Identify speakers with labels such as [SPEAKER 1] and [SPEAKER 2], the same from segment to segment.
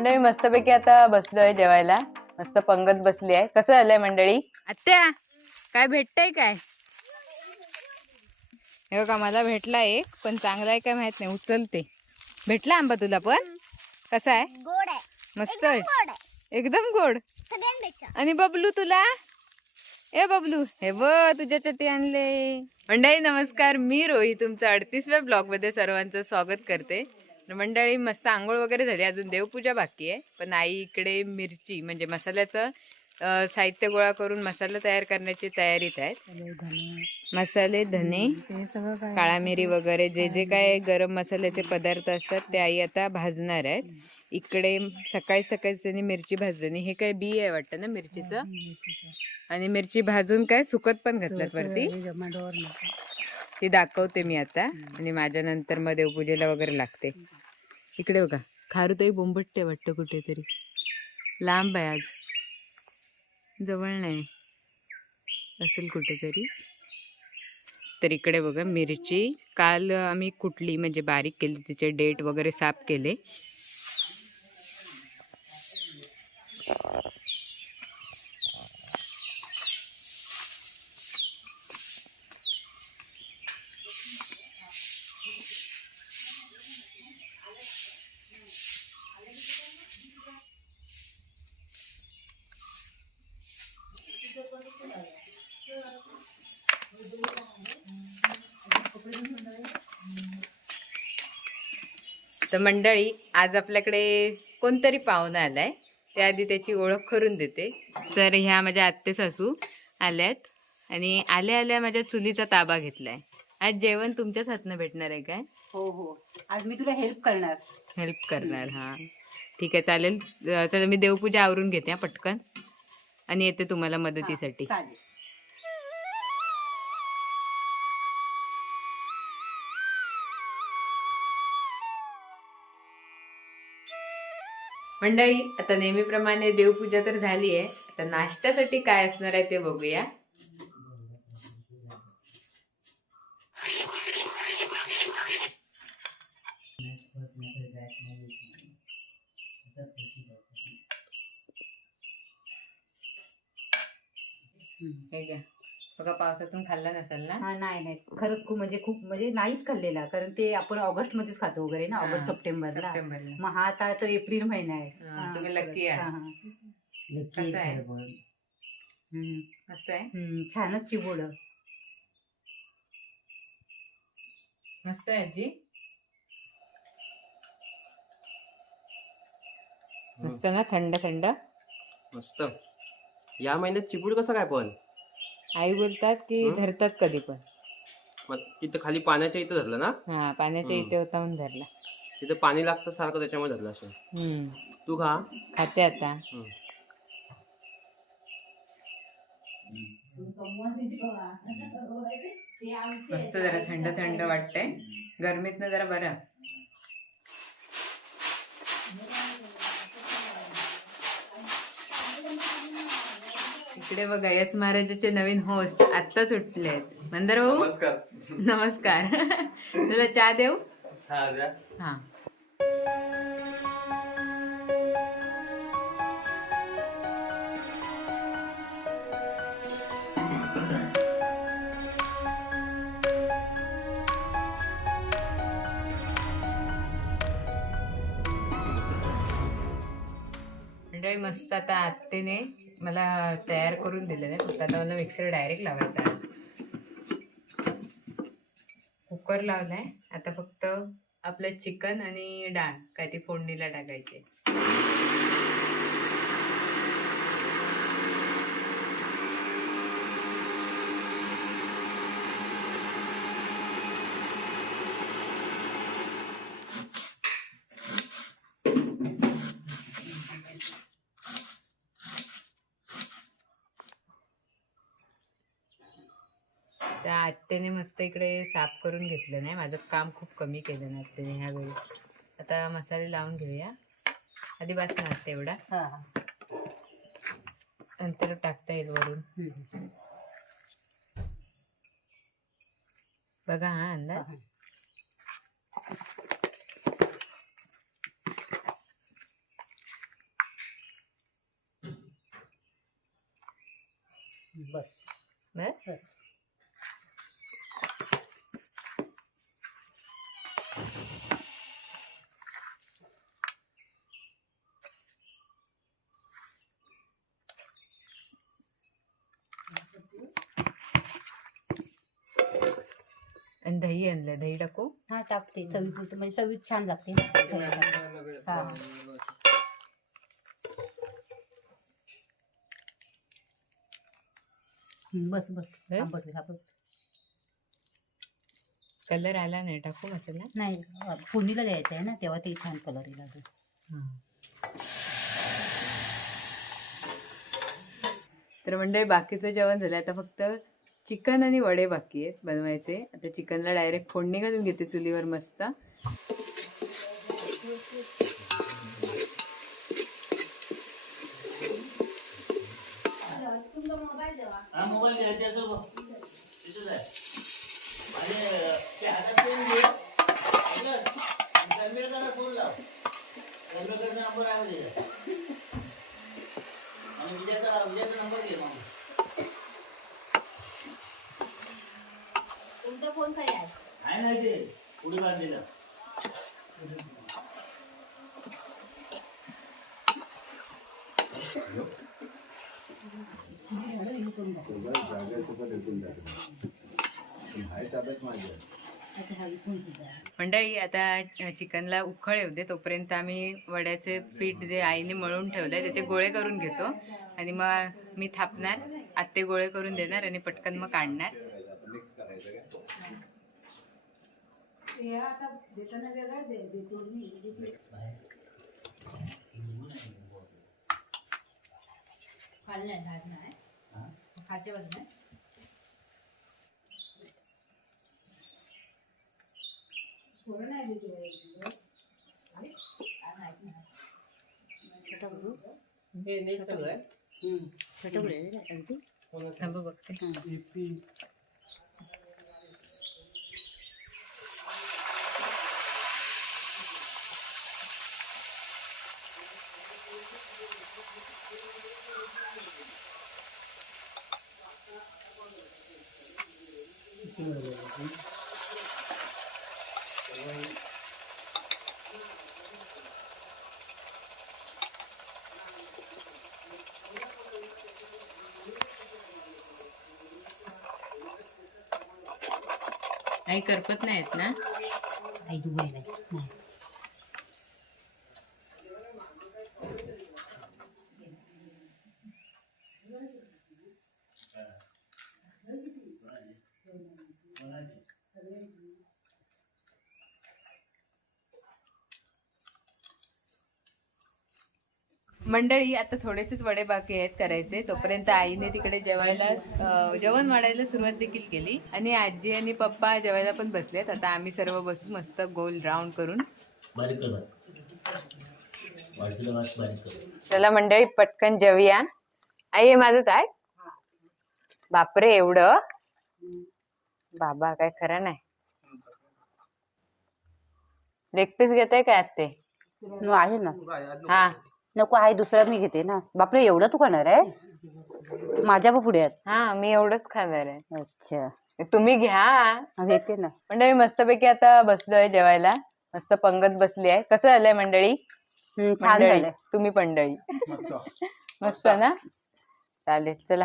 [SPEAKER 1] मंडळी मस्तपैकी आता बसलोय जेवायला. मस्त पंगत बसली आहे. कसं झालंय मंडळी?
[SPEAKER 2] आत्या काय भेटतंय काय? हे बघा मला भेटला एक पण चांगला आहे काय माहीत नाही. उचलते. भेटला आंबा तुला पण? कसा आहे?
[SPEAKER 3] गोड आहे.
[SPEAKER 2] मस्त.
[SPEAKER 3] एकदम
[SPEAKER 2] आहे
[SPEAKER 3] गोड आहे.
[SPEAKER 2] एकदम गोड?
[SPEAKER 3] सगळ्यांपेक्षा.
[SPEAKER 2] आणि बबलू तुला? ए बबलू हे ब तुझ्यासाठी आणले. मंडळी नमस्कार. मी रोही तुमचं अडतीसव्या ब्लॉगमध्ये सर्वांचं स्वागत करते. मंडळी मस्त आंघोळ वगैरे झाली. अजून देवपूजा बाकी आहे. पण आई इकडे मिरची म्हणजे मसाल्याचं साहित्य गोळा करून मसाला तयार करण्याची तयारीत आहेत. मसाले धने. काळा मिरी वगैरे जे जे काय गरम मसाल्याचे पदार्थ असतात ते आई आता भाजणार आहेत. इकडे सकाळी सकाळी त्यांनी मिरची भाजली. हे काय बी आहे वाटतं ना मिरचीचं? आणि मिरची भाजून काय सुकत पण घातल्यात वरती? ती दाखवते मी आता. आणि माझ्या नंतर मग देवपूजेला वगैरे लागते. इकडे बघा. खारुताई बोंबटते वाटतं कुठेतरी. लांब आहे आज. जवळ नाही. असेल कुठेतरी. तर इकडे बघा मिरची. काल आम्ही कुठली म्हणजे बारीक केली तिचे डेट वगैरे साफ केले. मंडळी आज आपल्याकडे कोणतरी पाहुणा आलाय. त्याआधी त्याची ओळख करून देते. तर ह्या माझ्या आत्ते सासू आल्यात आणि आल्या आल्या माझ्या चुलीचा ताबा घेतलाय. आज जेवण तुमच्याच हातनं भेटणार आहे काय?
[SPEAKER 4] हो हो. आज मी तुला हेल्प करणार.
[SPEAKER 2] हेल्प करणार हा. ठीक आहे चालेल. चला मी देवपूजा आवरून घेते हा पटकन. आणि येते तुम्हाला मदतीसाठी.
[SPEAKER 4] चालेल.
[SPEAKER 2] मंडळी आता नेहमीप्रमाणे देवपूजा तर झाली आहे आता नाश्त्यासाठी काय असणार आहे ते बघूया. हे घ्या. बघा पावसातून खाल्ला नसेल ना?
[SPEAKER 4] हा नाही नाही. खरंच खूप म्हणजे खूप म्हणजे नाहीच खाल्लेला. कारण ते आपण ऑगस्ट मध्येच खातो वगैरे ना
[SPEAKER 2] हा,
[SPEAKER 4] ऑगस्ट सप्टेंबरला.
[SPEAKER 2] सप्टेंबरला.
[SPEAKER 4] मग हा आता तर एप्रिल महिना आहे.
[SPEAKER 2] हा,
[SPEAKER 4] हा,
[SPEAKER 2] तुम्ही lucky आहे.
[SPEAKER 4] हा, हा.
[SPEAKER 2] कसं आहे?
[SPEAKER 4] हम्म,
[SPEAKER 2] मस्त आहे?
[SPEAKER 4] हम्म, छानच चिबोड.
[SPEAKER 2] मस्त आहे आजी? मस्त ना थंड थंड?
[SPEAKER 5] मस्त. या महिन्यात चिपूड कसं काय पण?
[SPEAKER 2] आई बोलतात की
[SPEAKER 5] हं?
[SPEAKER 2] धरतात कधी पण.
[SPEAKER 5] मग इथं खाली पाण्याच्या इथं धरलं ना?
[SPEAKER 2] हा पाण्याच्या. इथे होता म्हणून धरला.
[SPEAKER 5] तिथं पाणी लागतं सारखं त्याच्यामुळे धरलं असेल.
[SPEAKER 2] हम्म.
[SPEAKER 5] तू खा.
[SPEAKER 2] खाते आता.
[SPEAKER 5] हं.
[SPEAKER 2] मस्त जरा थंड थंड वाटतंय. गरमीतनं जरा बरं. इकडे बघा यस महाराजाचे नवीन होस्ट आत्ता सुटले आहेत मंदर भाऊ
[SPEAKER 5] नमस्कार.
[SPEAKER 2] नमस्कार. तुला चहा देऊ?
[SPEAKER 5] हा.
[SPEAKER 2] मस्त आता आत्तेने मला तयार करून दिलेलं आहे फक्त आता मला मिक्सर डायरेक्ट लावायचा आहे. कुकर लावलाय. आता फक्त आपलं चिकन आणि डाळ काय ती फोडणीला टाकायची. त्याने मस्त इकडे साफ करून घेतलं नाही. माझं काम खूप कमी केलं ना त्याने ह्या वेळी. आता मसाले लावून घेऊया. आधी बास ना एवढा. नंतर टाकता येईल वरून. बघा हा अंदाज.
[SPEAKER 4] बस?
[SPEAKER 2] बस. दही आणलंय दही टाकू?
[SPEAKER 4] हा टाकते. चवीपुरतं म्हणजे चवीत छान लागते. हा. बस बस.
[SPEAKER 2] बस?
[SPEAKER 4] आंबट बस
[SPEAKER 2] कलर आला नाही टाकू मसाला?
[SPEAKER 4] नाही फोडणीला द्यायचं आहे ना तेव्हा ते छान कलर येईल अजून.
[SPEAKER 2] तर म्हणजे बाकीचं जेवण झालं आता फक्त चिकन आणि वडे बाकी आहेत बनवायचे. आता चिकनला डायरेक्ट फोडणी घालून घेते चुलीवर मस्त. मंडळी आता चिकनला उखळ येऊ दे तोपर्यंत आम्ही वड्याचे पीठ जे आईने मळून ठेवलंय त्याचे गोळे करून घेतो. आणि मग मी थापणार आत्ते गोळे करून देणार आणि पटकन मग काढणार. ते
[SPEAKER 4] आता देताना वेगळा दे देते मी देते खाल नाही झाड नाही खाच्या वर नाही सोडं नाही देते
[SPEAKER 5] हे नेट चालू आहे
[SPEAKER 2] छोटं बघते काही करपत नाहीत ना
[SPEAKER 4] आई दुबईला नाही.
[SPEAKER 2] मंडळी आता थोडेसेच वडे बाकी आहेत करायचे. तोपर्यंत आईने तिकडे जेवायला जेवण वाढायला सुरुवात देखील केली. आणि आजी आणि पप्पा जेवायला पण बसलेत. आता आम्ही सर्व बसू मस्त गोल राऊंड करून.
[SPEAKER 3] बारीक कर बारीक. वाढतीला वास बारीक कर.
[SPEAKER 1] चला मंडळी पटकन जेवूया. आई हे माझं ताट? बापरे एवढं? बाबा काय खरं नाही. लेग पीस घेताय काय आत्ते?
[SPEAKER 4] नो, आहे ना.
[SPEAKER 1] हा.
[SPEAKER 4] नको आहे दुसरा मी घेते ना. बापरे एवढं तू खाणार आहे? माझ्या पण पुढे आहेत.
[SPEAKER 1] हा मी एवढंच खाणार आहे.
[SPEAKER 4] अच्छा.
[SPEAKER 1] तुम्ही घ्या.
[SPEAKER 4] हा, घेते ना.
[SPEAKER 1] मंडळी मस्तपैकी आता बसलोय जेवायला. मस्त पंगत बसली आहे. कसं झालंय मंडळी?
[SPEAKER 4] हम्म, छान
[SPEAKER 1] मंडळी
[SPEAKER 4] झालंय.
[SPEAKER 1] तुम्ही मंडळी. मस्त. ना? चालेल चला.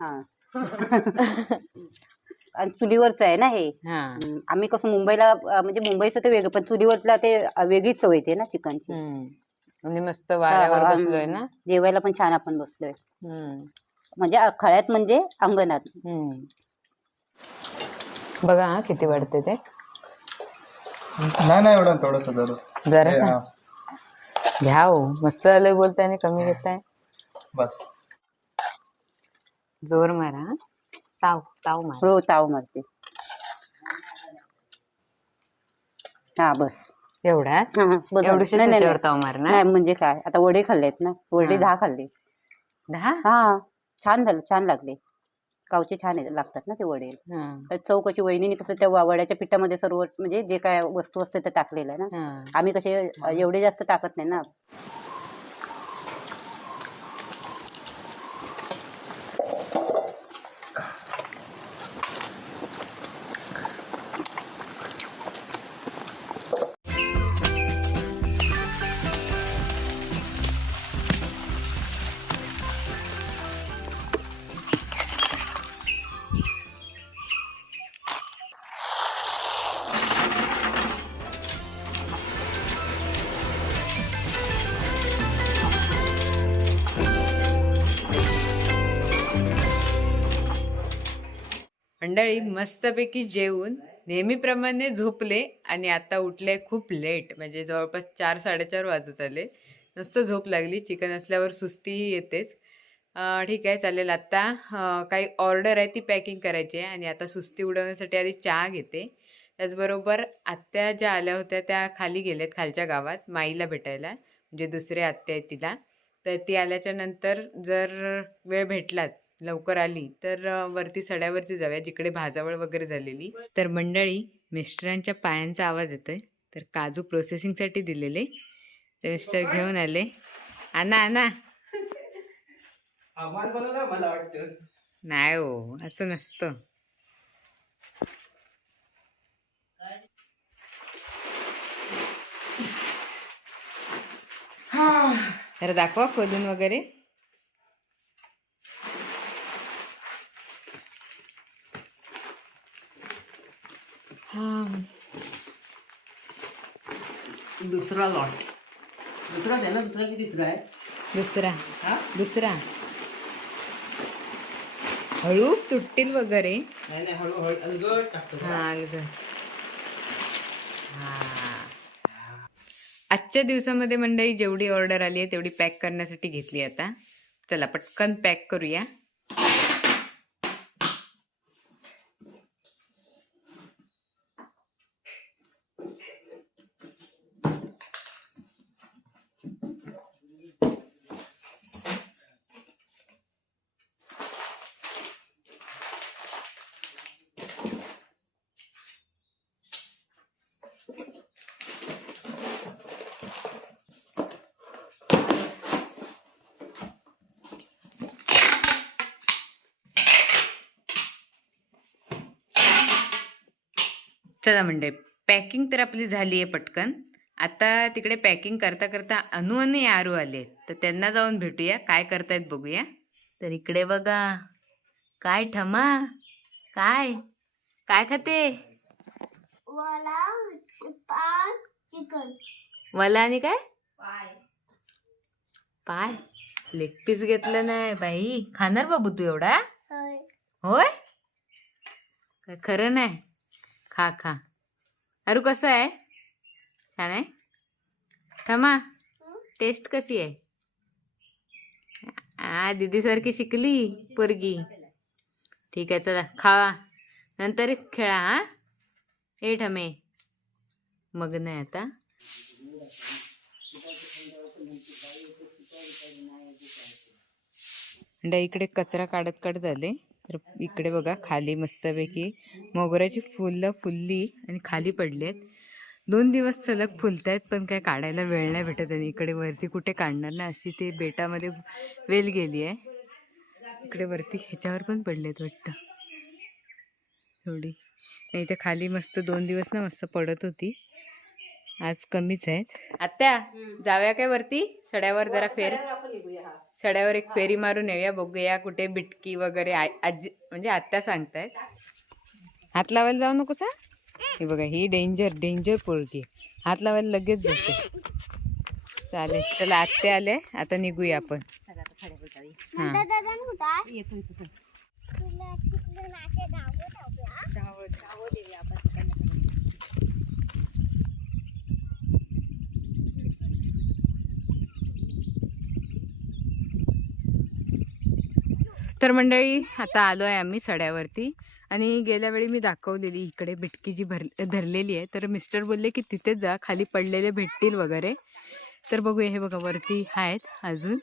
[SPEAKER 4] हा. आणि चुलीवरच आहे ना हे?
[SPEAKER 1] हा.
[SPEAKER 4] हम्म, आम्ही कसं मुंबईला अं, म्हणजे मुंबईचं ते वेगळं पण चुलीवरला ते अं, वेगळीच चव येते ना चिकनची.
[SPEAKER 1] हम्म. आणि मस्त वाऱ्यावर
[SPEAKER 4] हा,
[SPEAKER 1] बसलोय ना?
[SPEAKER 4] जेवायला पण छान आपण बसलोय.
[SPEAKER 1] हम्म.
[SPEAKER 4] म्हणजे खळ्यात म्हणजे अंगणात.
[SPEAKER 1] हम्म. बघा हा किती वाढते ते.
[SPEAKER 6] नाही नाही एवढं थोडंसं जरूर
[SPEAKER 1] जरा
[SPEAKER 6] हे, हा,
[SPEAKER 1] घ्या हो. मस्त झालंय बोलताय आणि कमी घेताय.
[SPEAKER 6] बस.
[SPEAKER 1] जोर मारा हा. ताव ताव मारा.
[SPEAKER 4] हो ताव मारते. हा बस.
[SPEAKER 1] एवढा
[SPEAKER 4] हा, बस
[SPEAKER 1] एवढीशी
[SPEAKER 4] नाही, नाही,
[SPEAKER 1] त्याच्यावर
[SPEAKER 4] नाही.
[SPEAKER 1] ताव मारणार?
[SPEAKER 4] नाही म्हणजे काय? आता वडे खाल्लेत ना. वडे
[SPEAKER 1] हा.
[SPEAKER 4] दहा खाल्ले.
[SPEAKER 1] दहा?
[SPEAKER 4] हा. छान झालं छान लागले. गावचे छान आहे- लागतात ना ते वडे.
[SPEAKER 1] हा.
[SPEAKER 4] तर चव कशी वहिनीने कसं त्या वा- वड्याच्या पिठामध्ये सर्व म्हणजे जे काय वस्तू असते ते टाकलेलं आहे ना.
[SPEAKER 1] हा.
[SPEAKER 4] आम्ही कसे एवढे जास्त टाकत नाही ना.
[SPEAKER 2] मंडळी मस्तपैकी जेवून नेहमीप्रमाणे झोपले आणि आता उठले खूप लेट म्हणजे जवळपास चार साडेचार वाजत आले. नुसतं झोप लागली चिकन असल्यावर सुस्तीही येतेच. ठीक आहे चालेल. आत्ता काही ऑर्डर आहे ती पॅकिंग करायची आहे आणि आता सुस्ती उडवण्यासाठी आधी चहा घेते. त्याचबरोबर आत्या ज्या आल्या होत्या त्या खाली गेल्यात खालच्या गावात माईला भेटायला. म्हणजे दुसरे आत्या आहेत तिला. तर ती आल्याच्यानंतर जर वेळ भेटलाच लवकर आली तर वरती सड्यावरती जाऊया जिकडे भाजावळ वगैरे झालेली. तर मंडळी मिस्टरांच्या पायांचा आवाज येतोय. तर काजू प्रोसेसिंगसाठी दिलेले. ते मिस्टर घेऊन आले. आणा आणा.
[SPEAKER 5] आवाज बनवला मला वाटतं.
[SPEAKER 2] नाही हो असं नसतं. तर दाखवा खोलून वगैरे. हा.
[SPEAKER 5] दुसरा लॉट दुसरा ना दुसरा की तिसरा आहे?
[SPEAKER 2] दुसरा.
[SPEAKER 5] हा?
[SPEAKER 2] दुसरा. हळू तुटतील वगैरे.
[SPEAKER 5] नाही नाही हळूहळू अलगट टाकतो.
[SPEAKER 2] हा अलगद. आजच्या दिवसामध्ये मंडळी जेवढी ऑर्डर आली आहे तेवढी पॅक करण्यासाठी घेतली आता. चला पटकन पॅक करूया. चला म्हणजे पॅकिंग तर आपली झाली आहे पटकन. आता तिकडे पॅकिंग करता करता अनु आणि आरू आले तर त्यांना जाऊन भेटूया. काय करतायत बघूया. तर इकडे बघा. काय ठमा? काय? काय खाते?
[SPEAKER 7] चिकन
[SPEAKER 2] मला आणि काय? पाय. लेग पीस घेतलं नाही बाई. खाणार बाबू तू एवढा? होय? काय खरं नाही. खा खा. अरू कसं आहे? छान आहे? थमा टेस्ट कशी आहे? आ दीदीसारखी शिकली पोरगी. ठीक आहे चला खावा. नंतर खेळा हा? ए ठमे. मग नाही आता. अंडा इकडे कचरा काढत काढत आले. तर इकडे बघा खाली मस्तपैकी मोगऱ्याची फुलं फुलली आणि खाली पडली आहेत दोन दिवस सलग फुलत आहेत पण काय काढायला वेळ नाही भेटत आणि इकडे वरती कुठे काढणार ना अशी ते बेटामध्ये वेल गेली आहे. इकडे वरती ह्याच्यावर पण पडलेत वाटतं. थोडी नाही ते खाली मस्त दोन दिवस ना मस्त पडत होती. आज कमीच आहेत आत्या जाऊया काय वरती सड्यावर जरा फेर सड्यावर एक फेरी मारून येऊया बघूया कुठे बिटकी वगैरे आजी म्हणजे आत्या सांगतायत हात लावायला जाऊ नको सा हे बघा ही डेंजर डेंजर पोरगी हात लावायला लगेच जाते चालेल चला आत्या आले आता निघूया आपण हा
[SPEAKER 7] दादा कुठं तुला तिकडे नाचे धावत
[SPEAKER 2] तर मंडळी आता आलो आहे आम्ही सड्यावरती. आणि गेल्या वेळी मी दाखवलेली इकडे भेटकी जी भर धरलेली आहे. तर मिस्टर बोलले की तिथेच जा खाली पडलेले भेटतील वगैरे. तर बघूया हे बघा वरती आहेत अजून.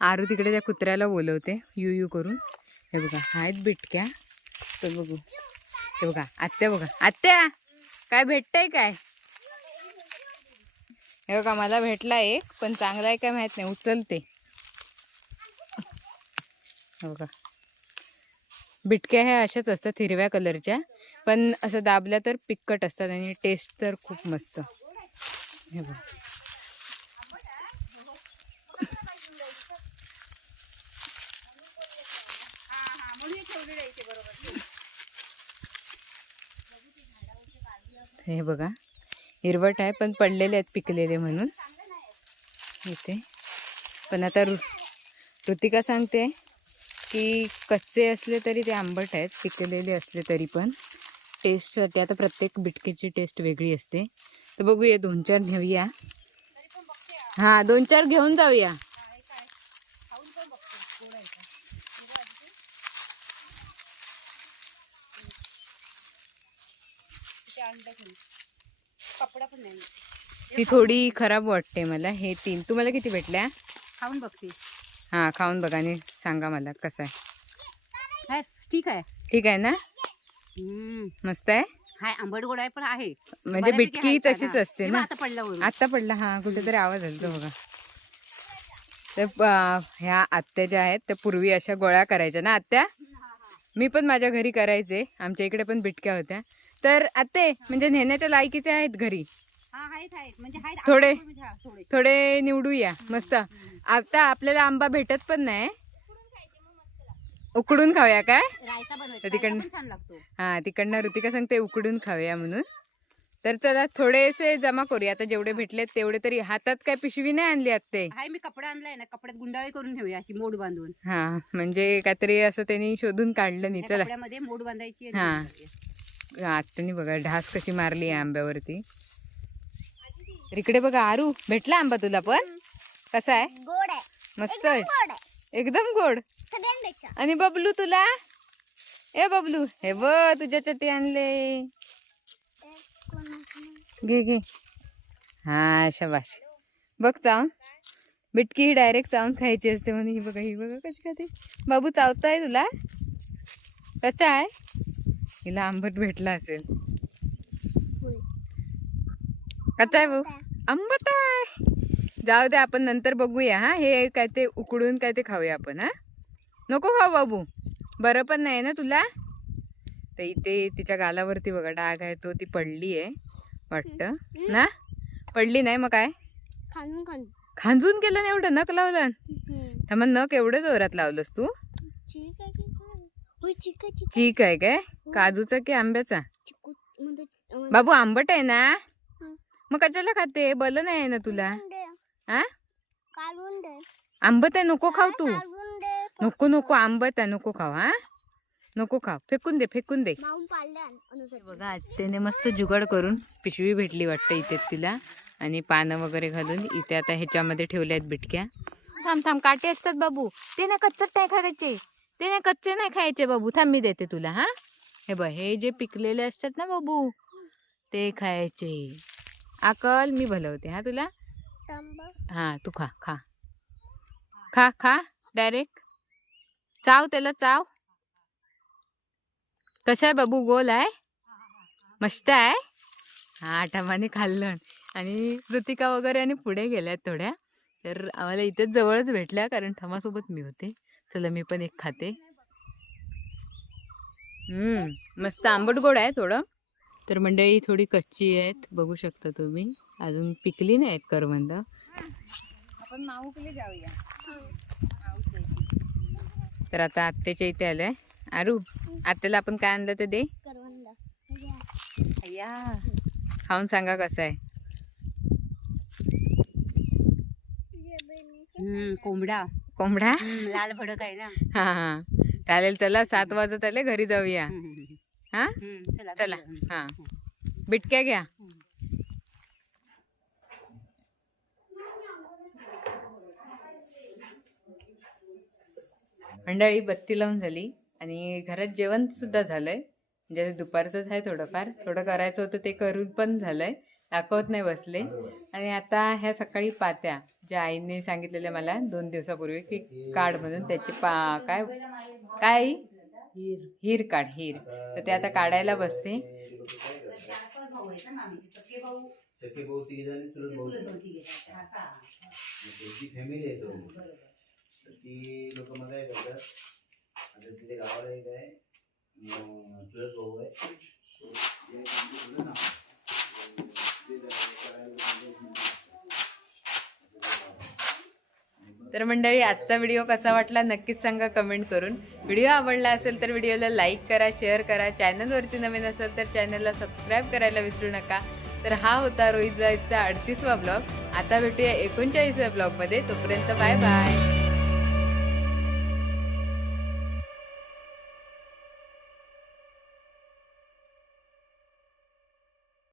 [SPEAKER 2] आरू तिकडे त्या कुत्र्याला बोलवते यू यू करून. हे बघा आहेत बिटक्या. तर बघू. हे बघा आत्या बघा. आत्या काय भेटतंय काय? हे बघा मला भेटला एक पण चांगला आहे काय माहीत नाही उचलते. हो बघा बिटक्या ह्या अशाच असतात हिरव्या कलरच्या पण असं दाबल्या तर पिक्कट असतात आणि टेस्ट तर खूप मस्त. हे बघा. हे बघा. हिरवट आहे पण पडलेले आहेत पिकलेले म्हणून. इथे. पण आता ऋ ऋतिका सांगते. की कच्चे असले तरी ते आंबट आहेत पिकलेले असले तरी पण. टेस्टसाठी आता प्रत्येक बिटकेची टेस्ट वेगळी असते. तर बघूया दोन चार घेऊया. हां दोन चार घेऊन जाऊया. ती थोडी खराब वाटते मला. हे तीन. तुम्हाला किती भेटल्या?
[SPEAKER 4] खाऊन बघते.
[SPEAKER 2] हां खाऊन बघा आणि सांगा मला कसं आहे.
[SPEAKER 4] ठीक आहे.
[SPEAKER 2] ठीक आहे ना. मस्त आहे?
[SPEAKER 4] हाय आंबट गोड आहे पण आहे.
[SPEAKER 2] म्हणजे बिटकी तशीच. असते ना?
[SPEAKER 4] आता पडला
[SPEAKER 2] पडला हा कुठेतरी आवाज आला तो बघा. तर ह्या आत्या ज्या आहेत त्या पूर्वी अशा गोळ्या करायच्या ना आत्या? मी पण माझ्या घरी करायचे. आमच्या इकडे पण बिटक्या होत्या. तर आत्ते म्हणजे नेण्याच्या लायकीचे आहेत घरी.
[SPEAKER 4] हा म्हणजे
[SPEAKER 2] थोडे.
[SPEAKER 4] थोडे
[SPEAKER 2] निवडूया. मस्त. आता आपल्याला आंबा भेटत पण नाही. उकडून खाऊया काय? तिकडनं- हा तिकडनं ऋतिका सांगते उकडून खाऊया म्हणून. तर चला थोडेसे जमा करूया. आता जेवढे भेटलेत तेवढे तरी हातात काय पिशवी नाही आणली आत्ते?
[SPEAKER 4] हाय मी कपडा आणलाय ना कपड्यात गुंडाळी करून ठेवूया अशी मोड बांधून.
[SPEAKER 2] हा म्हणजे काहीतरी असं त्यांनी शोधून काढलं नाही. चला.
[SPEAKER 4] मोड बांधायची
[SPEAKER 2] हा. आत्तानी बघा ढास कशी मारली आहे आंब्यावरती. इकडे बघा आरू भेटला आंबा तुला पण? कसा आहे?
[SPEAKER 7] गोड आहे.
[SPEAKER 2] मस्त
[SPEAKER 7] एकदम
[SPEAKER 2] आहे.
[SPEAKER 7] गोड आहे.
[SPEAKER 2] एकदम गोड.
[SPEAKER 7] सगळ्यांपेक्षा.
[SPEAKER 2] आणि बबलू तुला? ए बबलू हे ब तुझ्यासाठी आणले. घे घे. हा शबाश बघ चावून. बिटकी ही डायरेक्ट चावून खायची असते म्हणे. ही बघा ही बघा कशी खाते. बाबू चावताय तुला? कसं आहे? हिला आंबट भेटला असेल. कसा आहे भाऊ? आंबट आहे. जाऊ दे आपण नंतर बघूया हा? हे काय ते उकडून काय ते खाऊया आपण हा? नको खाऊ बाबू. बरं पण नाही ना तुला? तर इथे तिच्या गालावरती बघा डाग आहे तो ती पडली आहे वाटतं. ना? पडली नाही मग काय? खांजून केलं ना एवढं नक लावलं?
[SPEAKER 7] हम्म.
[SPEAKER 2] थांबा नक एवढं जोरात लावलंस तू.
[SPEAKER 7] चिक आहे चिक
[SPEAKER 2] चीक आहे. काय? काजूचा की आंब्याचा?
[SPEAKER 7] चिकू म्हणजे
[SPEAKER 2] बाबू आंबट आहे ना. मग कशाला खाते? बल नाही आहे ना तुला? हा आंबट आहे नको खाऊ तू. नको नको आंबट आहे नको खाऊ हा? नको खाऊ. फेकून दे फेकून दे. बघा आत्याने मस्त जुगाड करून पिशवी भेटली वाटतं इथे तिला आणि पानं वगैरे घालून. इथे आता ह्याच्यामध्ये ठेवल्या आहेत बिटक्या. थांब थांब काटे असतात बाबू. ते ना कच्चच नाही खायचे. ते ना कच्चे नाही खायचे बाबू. थांब मी देते तुला हा? हे बघ हे जे पिकलेले असतात ना बाबू ते खायचे. आकल मी भलवते हा तुला? हा तू खा खा. खा खा डायरेक्ट चाव त्याला चाव. कशा आहे बाबू? गोल आहे? मस्त आहे? हा आठामाने खाल्लं. आणि कृतिका वगैरे आणि पुढे गेल्यात थोड्या. तर आम्हाला इथेच जवळच भेटल्या कारण ठमासोबत मी होते. चला मी पण एक खाते. मस्त आंबट गोड आहे थोडं. तर मंडळी थोडी कच्ची आहेत. बघू शकता तुम्ही. अजून पिकली नाहीत करवंद. आपण माऊकले जाऊया. तर आता आत्याच्या इथे आलंय. आरू आत्याला आपण काय आणलं ते दे.
[SPEAKER 7] करवंद.
[SPEAKER 2] या खाऊन सांगा कसं आहे.
[SPEAKER 4] हम्म, कोंबडा.
[SPEAKER 2] कोंबडा?
[SPEAKER 4] हम्म, लाल भडक आहे ना.
[SPEAKER 2] हा हा. चालेल चला सात वाजत आले घरी जाऊया. हा?
[SPEAKER 4] चला.
[SPEAKER 2] हा. बिटक्या घ्या. मंडळी बत्ती लावून झाली आणि घरात जेवण सुद्धा झालंय. म्हणजे दुपारचंच आहे थोडंफार. थोडं करायचं होतं ते करून पण झालंय. दाखवत नाही बसले. आणि आता ह्या सकाळी पात्या ज्या आईने सांगितलेल्या मला दोन दिवसापूर्वी की काढ म्हणून त्याची पा काय काय? हिर काढ हिर. तर ते आता काढायला बसते.
[SPEAKER 3] फॅमिली ती लोक मग काय करतात. आता तिथे गावाला एक आहे. अं, भाऊ आहे. तो
[SPEAKER 2] तर मंडळी आजचा व्हिडिओ कसा वाटला नक्कीच सांगा कमेंट करून. व्हिडिओ आवडला असेल तर व्हिडिओला लाईक करा शेअर करा. चॅनलवरती नवीन असेल तर चॅनलला सबस्क्राईब करायला विसरू नका. तर हा होता रोहित जाईचा अडतीसवा ब्लॉग आता भेटूया एकोणचाळीसव्या ब्लॉगमध्ये तोपर्यंत बाय बाय